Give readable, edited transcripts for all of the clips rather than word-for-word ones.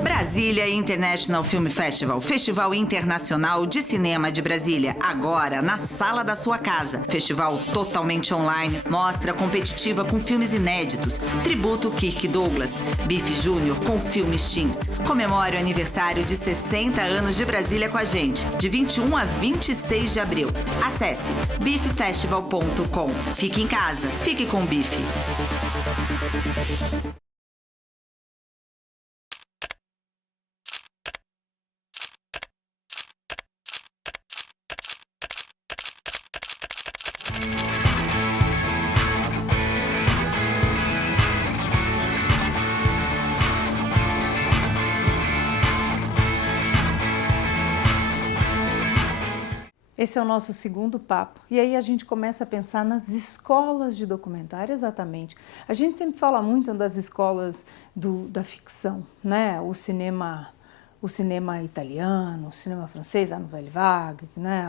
Brasília International Film Festival, Festival Internacional de Cinema de Brasília, agora na sala da sua casa. Festival totalmente online, mostra competitiva com filmes inéditos, tributo Kirk Douglas, Bife Júnior com filmes teens. Comemore o aniversário de 60 anos de Brasília com a gente, de 21 a 26 de abril. Acesse bifefestival.com. Fique em casa, fique com o Bife. Esse é o nosso segundo papo. E aí a gente começa a pensar nas escolas de documentário, exatamente. A gente sempre fala muito das escolas da ficção, né? O cinema italiano, o cinema francês, a Nouvelle Vague, né?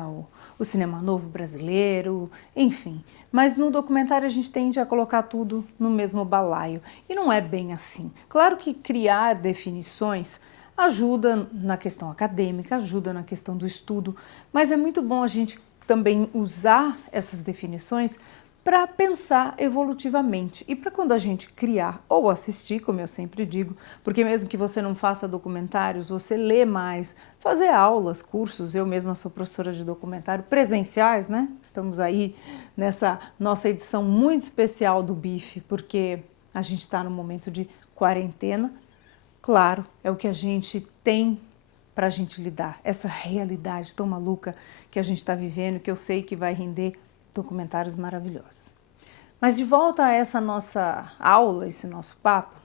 O cinema novo brasileiro, enfim. Mas no documentário a gente tende a colocar tudo no mesmo balaio. E não é bem assim. Claro que criar definições ajuda na questão acadêmica, ajuda na questão do estudo, mas é muito bom a gente também usar essas definições para pensar evolutivamente e para quando a gente criar ou assistir, como eu sempre digo, porque mesmo que você não faça documentários, você lê mais, fazer aulas, cursos, eu mesma sou professora de documentário presenciais, né? Estamos aí nessa nossa edição muito especial do Bife, porque a gente está no momento de quarentena. Claro, é o que a gente tem para a gente lidar, essa realidade tão maluca que a gente está vivendo, que eu sei que vai render documentários maravilhosos. Mas de volta a essa nossa aula, esse nosso papo,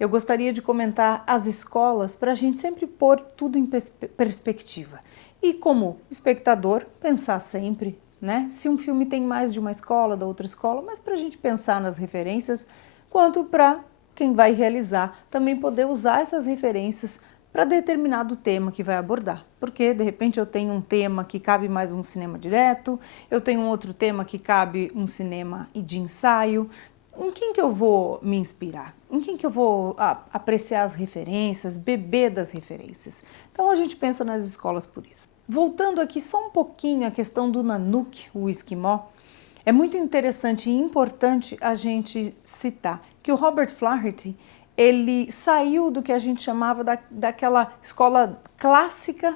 eu gostaria de comentar as escolas para a gente sempre pôr tudo em perspectiva. E como espectador, pensar sempre, né? Se um filme tem mais de uma escola, da outra escola, mas para a gente pensar nas referências, quanto para quem vai realizar também poder usar essas referências para determinado tema que vai abordar. Porque, de repente, eu tenho um tema que cabe mais um cinema direto, eu tenho um outro tema que cabe um cinema de ensaio. Em quem que eu vou me inspirar? Em quem que eu vou apreciar as referências, beber das referências? Então, a gente pensa nas escolas por isso. Voltando aqui só um pouquinho à questão do Nanook, o esquimó, é muito interessante e importante a gente citar que o Robert Flaherty, ele saiu do que a gente chamava daquela escola clássica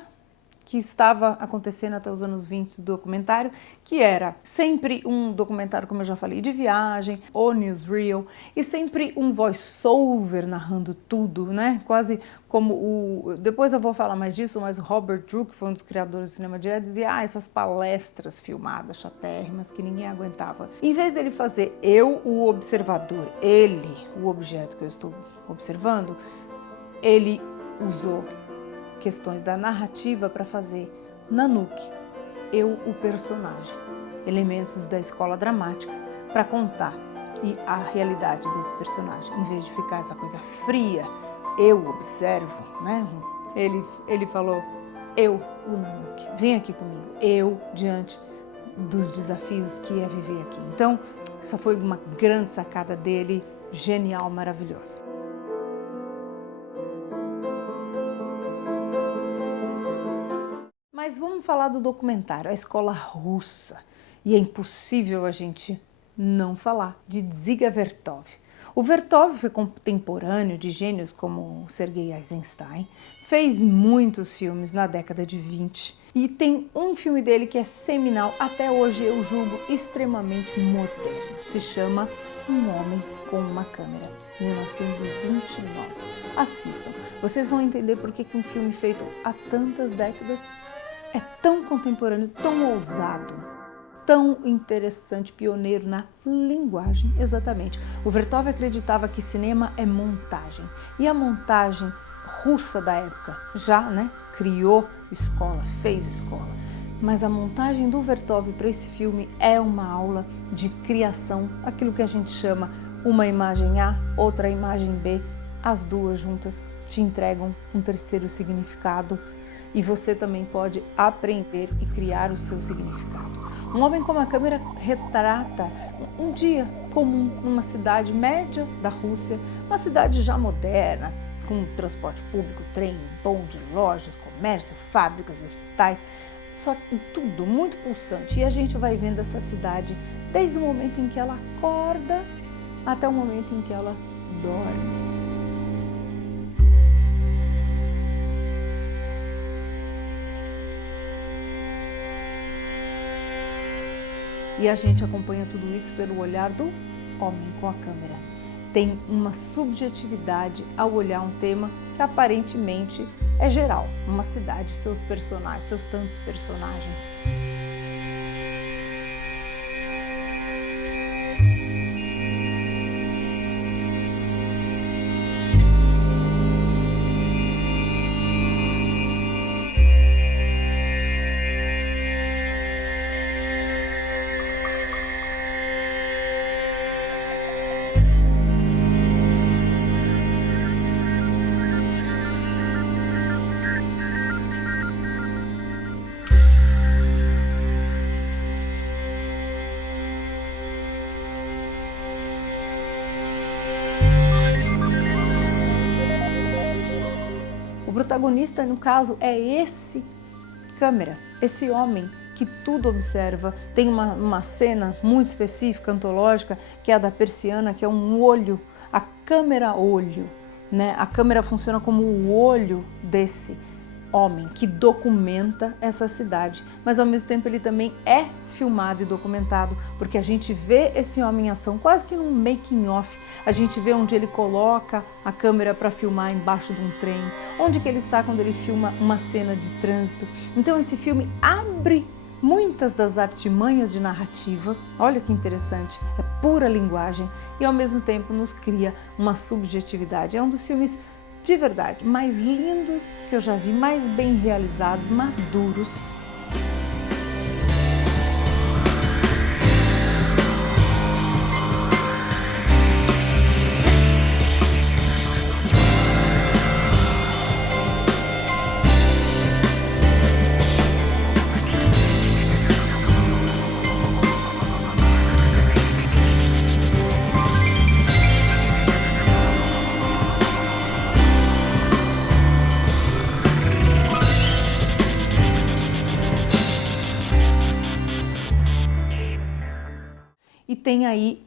que estava acontecendo até os anos 20 do documentário, que era sempre um documentário, como eu já falei, de viagem, ou newsreel, e sempre um voice-over narrando tudo, né? Quase como depois eu vou falar mais disso, mas o Robert Drew, que foi um dos criadores do cinema direto, dizia, essas palestras filmadas, chatérrimas, que ninguém aguentava. Em vez dele fazer eu, o observador, ele, o objeto que eu estou observando, ele usou questões da narrativa para fazer Nanook, eu o personagem, elementos da escola dramática para contar e a realidade desse personagem, em vez de ficar essa coisa fria, eu observo, né? Ele falou, eu, o Nanook, vem aqui comigo, eu diante dos desafios que é viver aqui. Então, essa foi uma grande sacada dele, genial, maravilhosa. Mas vamos falar do documentário, a escola russa. E é impossível a gente não falar de Dziga Vertov. O Vertov foi contemporâneo de gênios como Sergei Eisenstein, fez muitos filmes na década de 20 e tem um filme dele que é seminal, até hoje eu julgo extremamente moderno. Se chama Um Homem com uma Câmera, 1929. Assistam, vocês vão entender por que um filme feito há tantas décadas é tão contemporâneo, tão ousado, tão interessante, pioneiro na linguagem, exatamente. O Vertov acreditava que cinema é montagem, e a montagem russa da época já, né, criou escola, fez escola. Mas a montagem do Vertov para esse filme é uma aula de criação, aquilo que a gente chama uma imagem A, outra imagem B, as duas juntas te entregam um terceiro significado. E você também pode aprender e criar o seu significado. Um Homem com uma Câmera retrata um dia comum numa cidade média da Rússia, uma cidade já moderna, com transporte público, trem, bonde, lojas, comércio, fábricas, hospitais, só tudo muito pulsante. E a gente vai vendo essa cidade desde o momento em que ela acorda até o momento em que ela dorme. E a gente acompanha tudo isso pelo olhar do homem com a câmera. Tem uma subjetividade ao olhar um tema que aparentemente é geral. Uma cidade, seus personagens, seus tantos personagens. O protagonista, no caso, é esse câmera, esse homem que tudo observa. Tem uma cena muito específica, antológica, que é a da persiana, que é um olho, a câmera olho, né? A câmera funciona como o olho desse homem que documenta essa cidade, mas ao mesmo tempo ele também é filmado e documentado, porque a gente vê esse homem em ação, quase que num making off. A gente vê onde ele coloca a câmera para filmar embaixo de um trem, onde que ele está quando ele filma uma cena de trânsito. Então esse filme abre muitas das artimanhas de narrativa, olha que interessante, é pura linguagem e ao mesmo tempo nos cria uma subjetividade. É um dos filmes de verdade mais lindos que eu já vi, mais bem realizados, maduros. E tem aí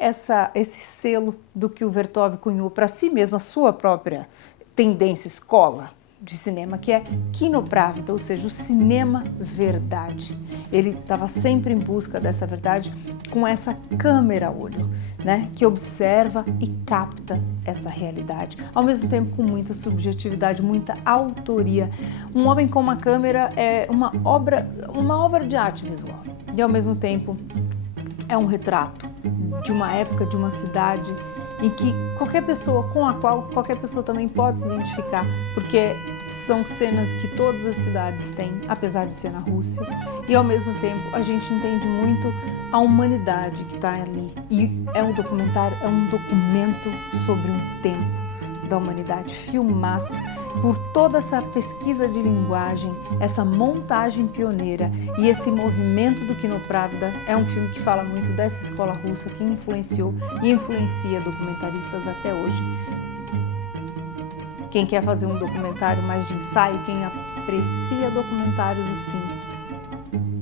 esse selo do que o Vertov cunhou para si mesmo, a sua própria tendência, escola de cinema, que é Kinopravda, ou seja, o cinema verdade. Ele estava sempre em busca dessa verdade com essa câmera-olho, né, que observa e capta essa realidade, ao mesmo tempo com muita subjetividade, muita autoria. Um homem com uma câmera é uma obra de arte visual e ao mesmo tempo é um retrato de uma época, de uma cidade em que qualquer pessoa, com a qual qualquer pessoa também pode se identificar, porque são cenas que todas as cidades têm, apesar de ser na Rússia, e ao mesmo tempo a gente entende muito a humanidade que está ali. E é um documentário, é um documento sobre um tempo da humanidade, filmaço, por toda essa pesquisa de linguagem, essa montagem pioneira e esse movimento do Kinopravda. É um filme que fala muito dessa escola russa que influenciou e influencia documentaristas até hoje. Quem quer fazer um documentário mais de ensaio, quem aprecia documentários assim,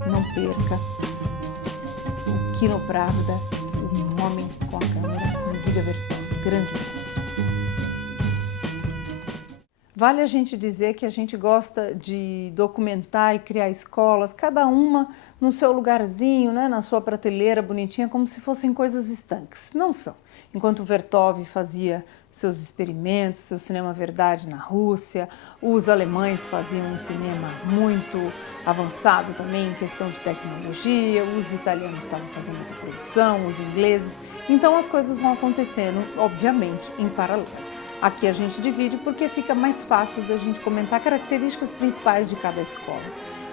não perca o Kinopravda, o homem com a câmera de Dziga Vertov, grande mestre. Vale a gente dizer que a gente gosta de documentar e criar escolas, cada uma no seu lugarzinho, né, na sua prateleira bonitinha, como se fossem coisas estanques. Não são. Enquanto Vertov fazia seus experimentos, seu cinema verdade na Rússia, os alemães faziam um cinema muito avançado também em questão de tecnologia, os italianos estavam fazendo muita produção, os ingleses. Então as coisas vão acontecendo, obviamente, em paralelo. Aqui a gente divide porque fica mais fácil da gente comentar características principais de cada escola.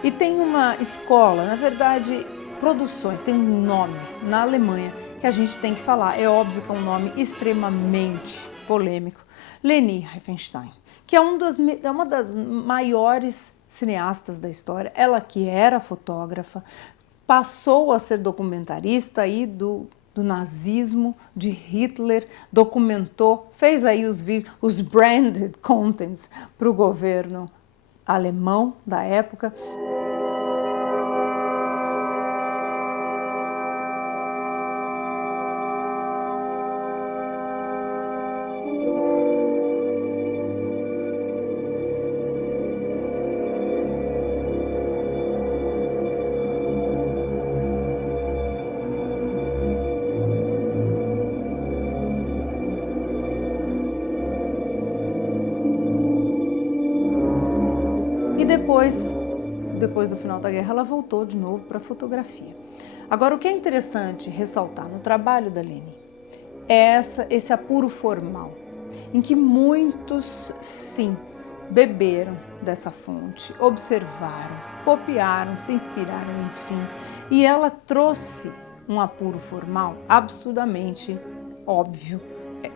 E tem uma escola, na verdade, produções, tem um nome na Alemanha que a gente tem que falar. É óbvio que é um nome extremamente polêmico. Leni Riefenstahl, que é uma das maiores cineastas da história. Ela que era fotógrafa, passou a ser documentarista aí do do nazismo, de Hitler, documentou, fez aí os vídeos, os branded contents para o governo alemão da época. E depois do final da guerra, ela voltou de novo para a fotografia. Agora, o que é interessante ressaltar no trabalho da Leni é esse apuro formal, em que muitos, sim, beberam dessa fonte, observaram, copiaram, se inspiraram, enfim. E ela trouxe um apuro formal absurdamente óbvio,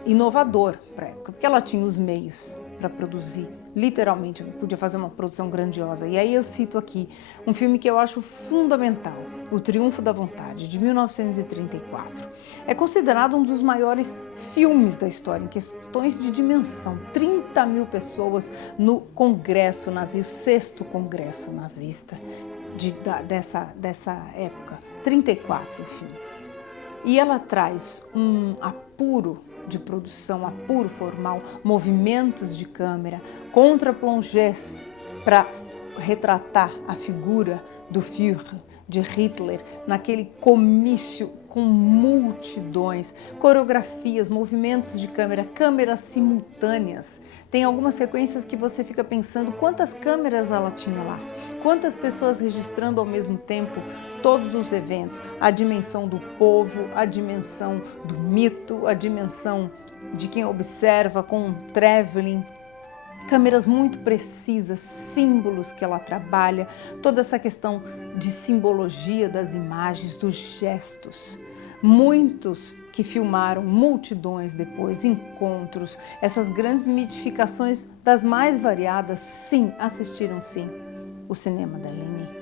inovador para a época, porque ela tinha os meios para produzir, literalmente, podia fazer uma produção grandiosa. E aí eu cito aqui um filme que eu acho fundamental, O Triunfo da Vontade, de 1934. É considerado um dos maiores filmes da história, em questões de dimensão. 30 mil pessoas no Congresso nazista, o 6º Congresso nazista dessa época. 34 o filme. E ela traz um apuro de produção, apuro formal, movimentos de câmera, contra-plongés para retratar a figura do Führer, de Hitler, naquele comício com multidões, coreografias, movimentos de câmera, câmeras simultâneas. Tem algumas sequências que você fica pensando quantas câmeras ela tinha lá, quantas pessoas registrando ao mesmo tempo todos os eventos, a dimensão do povo, a dimensão do mito, a dimensão de quem observa com um traveling, câmeras muito precisas, símbolos que ela trabalha, toda essa questão de simbologia das imagens, dos gestos. Muitos que filmaram multidões depois, encontros, essas grandes mitificações das mais variadas, sim, assistiram sim o cinema da Leni.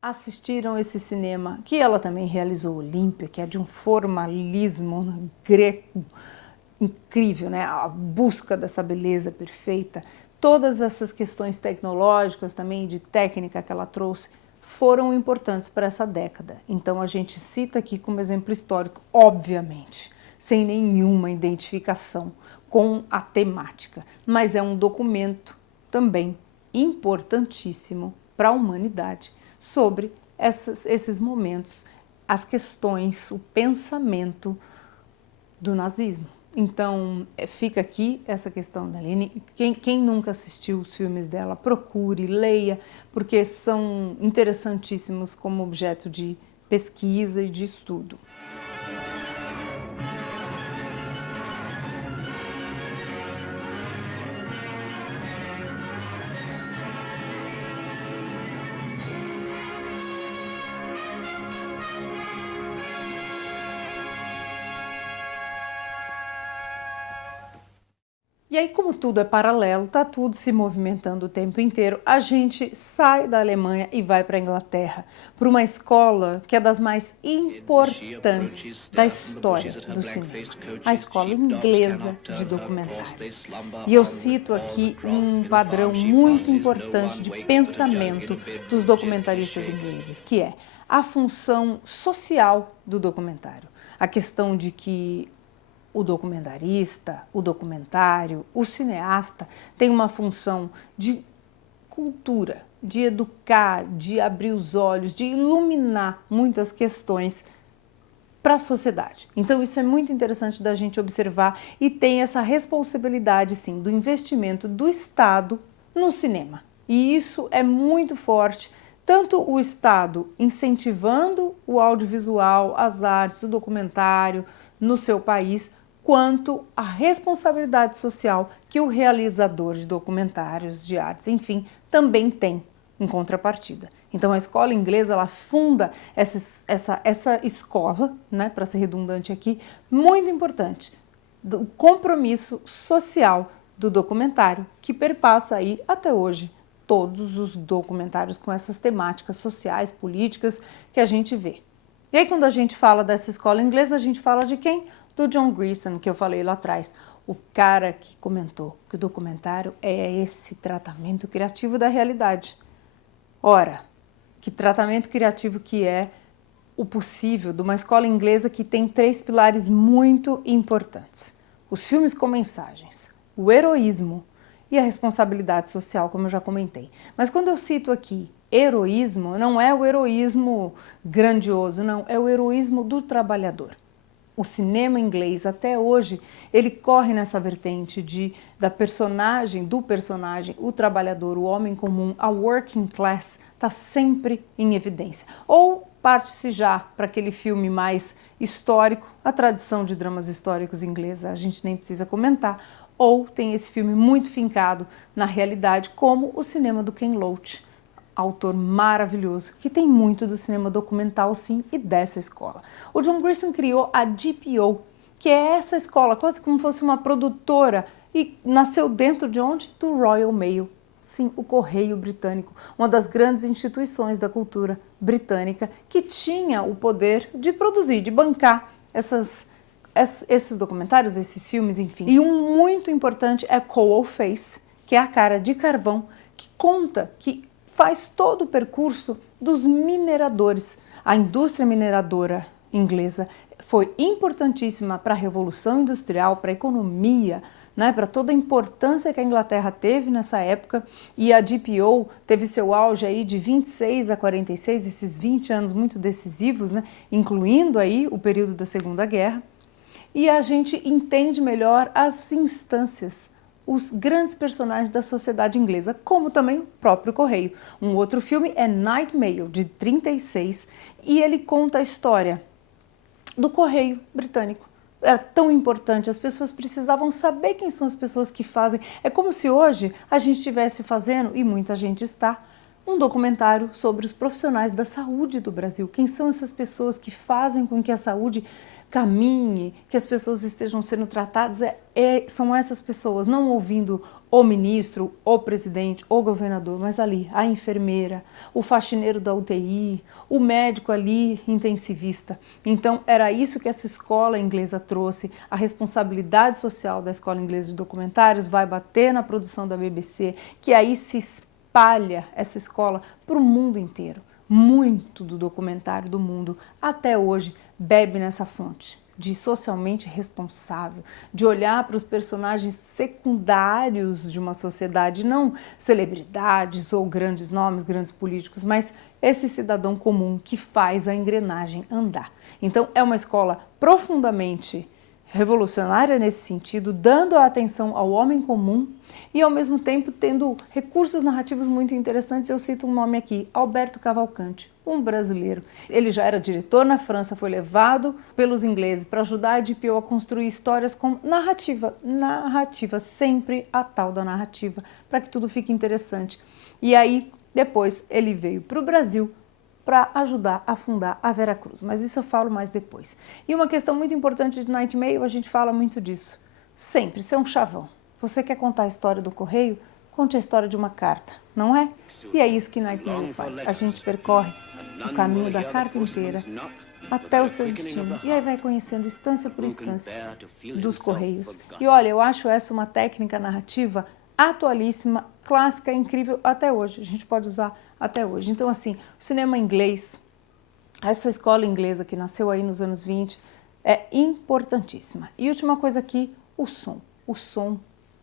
Assistiram esse cinema, que ela também realizou, Olímpia, que é de um formalismo greco incrível, né? A busca dessa beleza perfeita. Todas essas questões tecnológicas também, de técnica que ela trouxe, foram importantes para essa década. Então a gente cita aqui como exemplo histórico, obviamente, sem nenhuma identificação com a temática, mas é um documento também importantíssimo para a humanidade, sobre esses momentos, as questões, o pensamento do nazismo. Então, fica aqui essa questão da Leni. Quem nunca assistiu os filmes dela, procure, leia, porque são interessantíssimos como objeto de pesquisa e de estudo. E aí, como tudo é paralelo, tá tudo se movimentando o tempo inteiro, a gente sai da Alemanha e vai para a Inglaterra, para uma escola que é das mais importantes da história do cinema, a Escola Inglesa de Documentários. E eu cito aqui um padrão muito importante de pensamento dos documentaristas ingleses, que é a função social do documentário. A questão de que o documentarista, o documentário, o cineasta tem uma função de cultura, de educar, de abrir os olhos, de iluminar muitas questões para a sociedade. Então isso é muito interessante da gente observar e tem essa responsabilidade, sim, do investimento do Estado no cinema. E isso é muito forte, tanto o Estado incentivando o audiovisual, as artes, o documentário no seu país, quanto a responsabilidade social que o realizador de documentários, de artes, enfim, também tem em contrapartida. Então a escola inglesa, ela funda essa escola, né, para ser redundante aqui, muito importante, do compromisso social do documentário, que perpassa aí até hoje todos os documentários com essas temáticas sociais, políticas que a gente vê. E aí quando a gente fala dessa escola inglesa, a gente fala de quem? Do John Grierson, que eu falei lá atrás, o cara que comentou que o documentário é esse tratamento criativo da realidade. Ora, que tratamento criativo que é o possível de uma escola inglesa que tem 3 pilares muito importantes. Os filmes com mensagens, o heroísmo e a responsabilidade social, como eu já comentei. Mas quando eu cito aqui heroísmo, não é o heroísmo grandioso, não, é o heroísmo do trabalhador. O cinema inglês, até hoje, ele corre nessa vertente do personagem, o trabalhador, o homem comum, a working class, está sempre em evidência. Ou parte-se já para aquele filme mais histórico, a tradição de dramas históricos inglesa, a gente nem precisa comentar, ou tem esse filme muito fincado na realidade, como o cinema do Ken Loach, autor maravilhoso, que tem muito do cinema documental, sim, e dessa escola. O John Grierson criou a GPO, que é essa escola, quase como se fosse uma produtora, e nasceu dentro de onde? Do Royal Mail. Sim, o Correio Britânico, uma das grandes instituições da cultura britânica, que tinha o poder de produzir, de bancar esses documentários, esses filmes, enfim. E um muito importante é Coal Face, que é a cara de carvão, que conta, que faz todo o percurso dos mineradores. A indústria mineradora inglesa foi importantíssima para a Revolução Industrial, para a economia, né, para toda a importância que a Inglaterra teve nessa época, e a GPO teve seu auge aí de 26 a 46, esses 20 anos muito decisivos, né, incluindo aí o período da Segunda Guerra, e a gente entende melhor as instâncias, os grandes personagens da sociedade inglesa, como também o próprio Correio. Um outro filme é Night Mail, de 36, e ele conta a história do Correio britânico. Era tão importante, as pessoas precisavam saber quem são as pessoas que fazem. É como se hoje a gente estivesse fazendo, e muita gente está, um documentário sobre os profissionais da saúde do Brasil. Quem são essas pessoas que fazem com que a saúde caminhe, que as pessoas estejam sendo tratadas, são essas pessoas, não ouvindo o ministro, o presidente, o governador, mas ali a enfermeira, o faxineiro da UTI, o médico ali intensivista. Então era isso que essa escola inglesa trouxe, a responsabilidade social da escola inglesa de documentários vai bater na produção da BBC, que aí se espalha essa escola para o mundo inteiro. Muito do documentário do mundo até hoje bebe nessa fonte de socialmente responsável, de olhar para os personagens secundários de uma sociedade, não celebridades ou grandes nomes, grandes políticos, mas esse cidadão comum que faz a engrenagem andar. Então é uma escola profundamente revolucionária nesse sentido, dando a atenção ao homem comum e ao mesmo tempo tendo recursos narrativos muito interessantes. Eu cito um nome aqui, Alberto Cavalcante, um brasileiro. Ele já era diretor na França, foi levado pelos ingleses para ajudar a GPO a construir histórias com narrativa, sempre a tal da narrativa, para que tudo fique interessante. E aí, depois, ele veio para o Brasil para ajudar a fundar a Veracruz, mas isso eu falo mais depois. E uma questão muito importante de Night Mail, a gente fala muito disso, sempre, ser um chavão. Você quer contar a história do Correio? Conte a história de uma carta, não é? E é isso que Night Mail faz, a gente percorre o caminho da carta inteira até o seu destino, e aí vai conhecendo instância por instância dos Correios. E olha, eu acho essa uma técnica narrativa atualíssima, clássica, incrível até hoje, a gente pode usar até hoje. Então assim, o cinema inglês, essa escola inglesa que nasceu aí nos anos 20, é importantíssima. E última coisa aqui, o som. O som,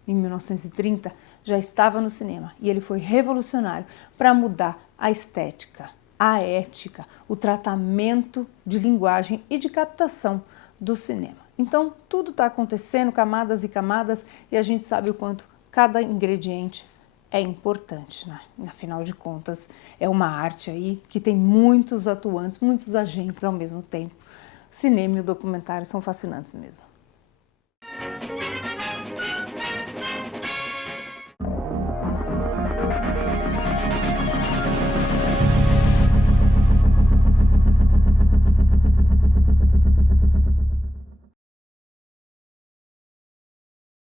em 1930, já estava no cinema e ele foi revolucionário para mudar a estética, a ética, o tratamento de linguagem e de captação do cinema. Então, tudo está acontecendo, camadas e camadas, e a gente sabe o quanto cada ingrediente é importante, né? Afinal de contas, é uma arte aí que tem muitos atuantes, muitos agentes ao mesmo tempo. Cinema e o documentário são fascinantes mesmo.